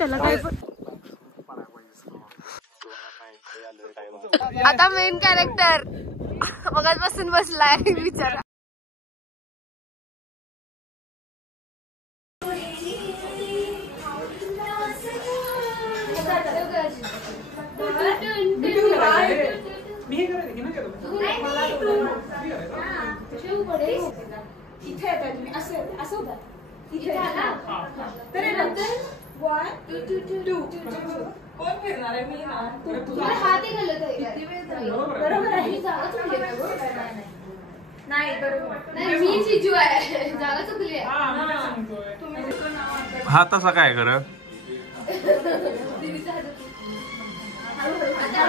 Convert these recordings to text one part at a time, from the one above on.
त्याला काय पण. आता मेन कॅरेक्टर मगाचपासून बसलाय बिचारा. इथे येतात तुम्ही असं होता इथे तर नंतर 1 2 2 कोण फिरणार आहे मी ना तुला हात घालत आहे बरोबर आहे नाही बरोबर नाही मी चिजू आहे जागा चुकली आहे तुम्ही हा तसा काय खरं दीदीचा हात आता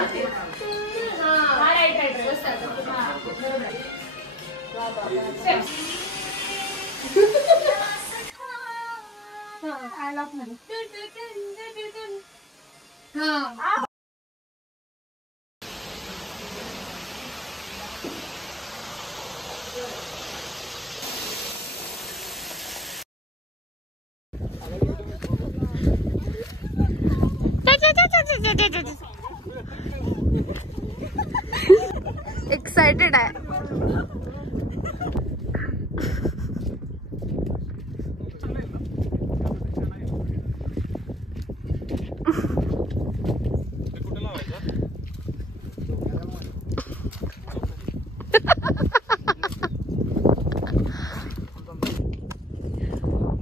हा राईट बरोबर I love money. एक्साइटेड आहे.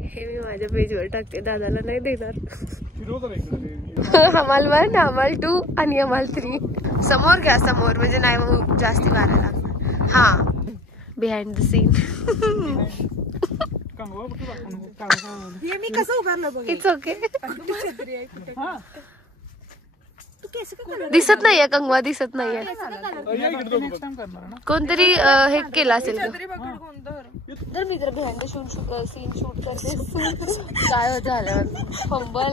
हे मी माझ्या पेजवर टाकते, दादाला नाही देणार. हमाल 1 हमाल 2 आणि हमाल 3 समोर घ्या, समोर म्हणजे नाही मग जास्ती मारायला लागणार. हा बिहाइंड द सीन. मी कसं उभारलं बघ. It's okay. दिसत नाहीये कंगवा, दिसत नाहीये. कोणतरी हे केलं असेल. जर मी जर बिहाइंड सीन शूट करते काय झालं फंबल.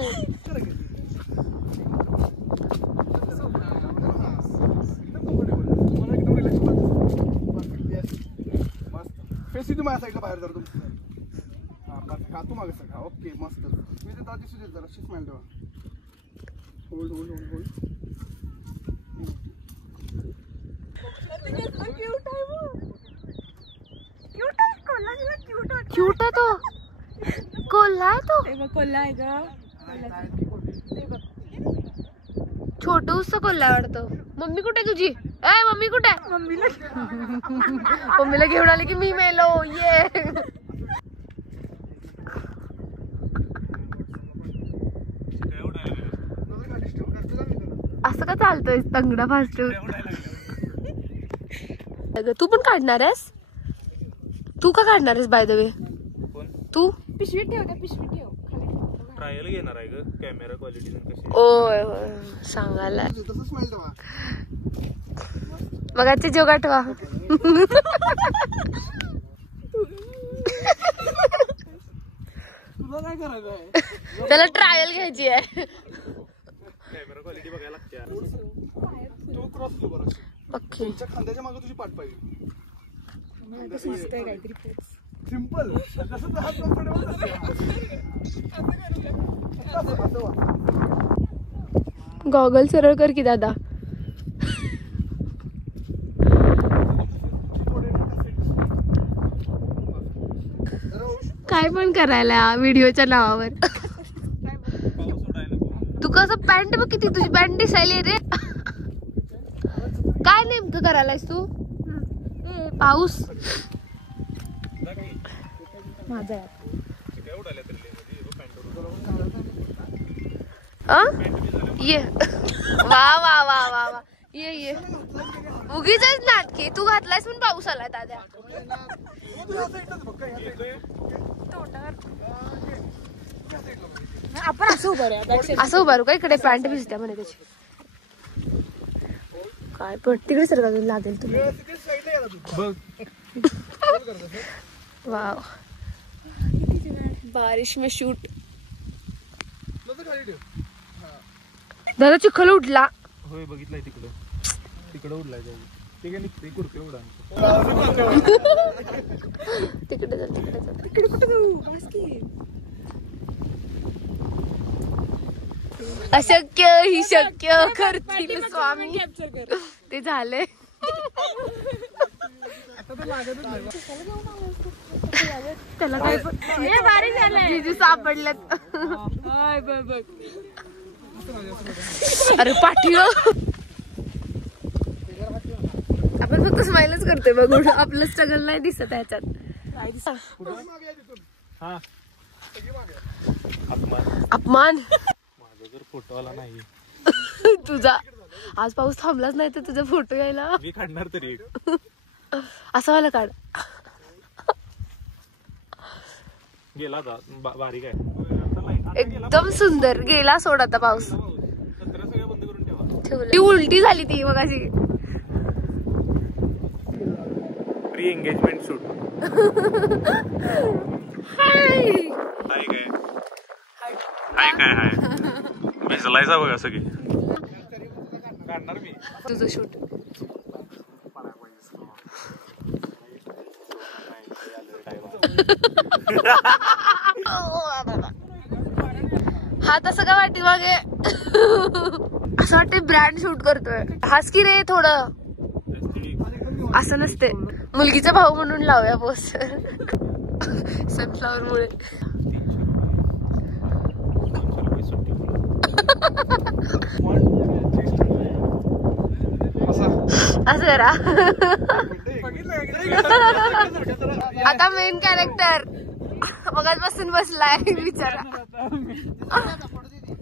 माझ्या साईडला बाहेर जरा तुम्ही तू मागे सर. ओके मस्त. मी ते दादी सुद्धा जरा स्माइल ठेवा. Hold hold hold hold. Cute आहे तो. कोल्हा आहे तो. कोल्हा आहे का छोटूसा कोल्हा वाटतो. मम्मी कुठे तुझी? मम्मी कुठे? मम्मीला घेऊन आले की मी मेलो. ये असं का चालतोय तंगडा फास्ट. तू पण काढणार आहेस? तू का काढणार आहेस बाय द वे? तू पिशवीत ठेव, त्या पिशवीत ठेव. ट्रायल घेणार आहे ग कॅमेरा क्वालिटी कशी. ओय सांगायला मगाची जोग आठवा. तुला काय करायचं? त्याला ट्रायल घ्यायची आहे. कॅमेरा क्वालिटी बघायला लागते. तो क्रॉस बरोबर. ओके. तुमच्या खांद्याच्या मागे तुझी पाठ पाहिजे. काहीतरी सिंपल. जसं हात गॉगल सरळ कर की दादा. काय पण करायला व्हिडिओच्या नावावर. तू कसं पॅन्ट बघ किती तुझी पॅन्ट दिसायली रे. काय नेमकं करायलास तू? पाऊस माझा ये. वा वा वा वा वा. ये उगीच नाटकी. तू घातलायस पण पाऊस आलाय दाद्या. आपण असं उभं असं उभारू का? इकडे पॅन्ट भिजत्या म्हणे त्याची. काय पण तिकडे सर का लागेल तुला. वाव बारिश में शूट. दादा चिखल उडला. होय बघितलंय तिकडं उडलाय. ते काय निघते कुरके उडा. तिकडे जा. तिकडे कुठे जाऊ? बस की. अशक्य ही शक्य करतील स्वामी. ते झाले. त्याला काय जिजू सापडलेत. अरे पाठी आपण फक्त स्माइलच करतोय बघून. आपलं स्ट्रगल नाही दिसत ह्याच्यात. अपमान माझा जर फोटो आला नाही तुझा. आज पाऊस थांबलाच नाही तर तुझा फोटो यायला मी काढणार तरी. असं वाला काढ. गेला बारीक आहे एकदम सुंदर. गेला सोड आता पाऊस. सगळं बंद करून ठेवा. ठेवलं. ती उलटी झाली ती मगाशी. Pre engagement shoot. Hi hi काय भिजलायचा बघा सगळी. काढणार मी तुझं शूट. हा तसं काय वाटते मागे. असं वाटते ब्रँड शूट करतोय. हास की रे थोडं. असं नसते. मुलगीचा भाऊ म्हणून लावूया पोस्टर. सनफ्लावर मुळे. असं करा. आता मेन कॅरेक्टर मगाच बसून बसलाय बिचारा.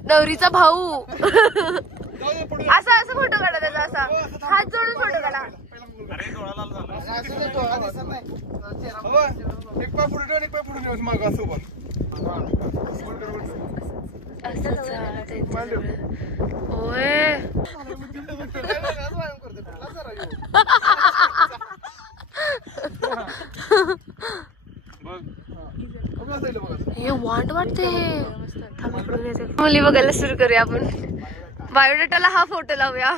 नवरीचा भाऊ. असा असं फोटो काढा त्याचा. असा हात जोडून फोटो काढा. एक पाय पुढे ठेव एक पाय पुढे ठेव मागं असं उभं. ओय हे वाट वाटते. मुली बघायला सुरू करूया आपण. बायोडेटाला हा फोटो लावूया.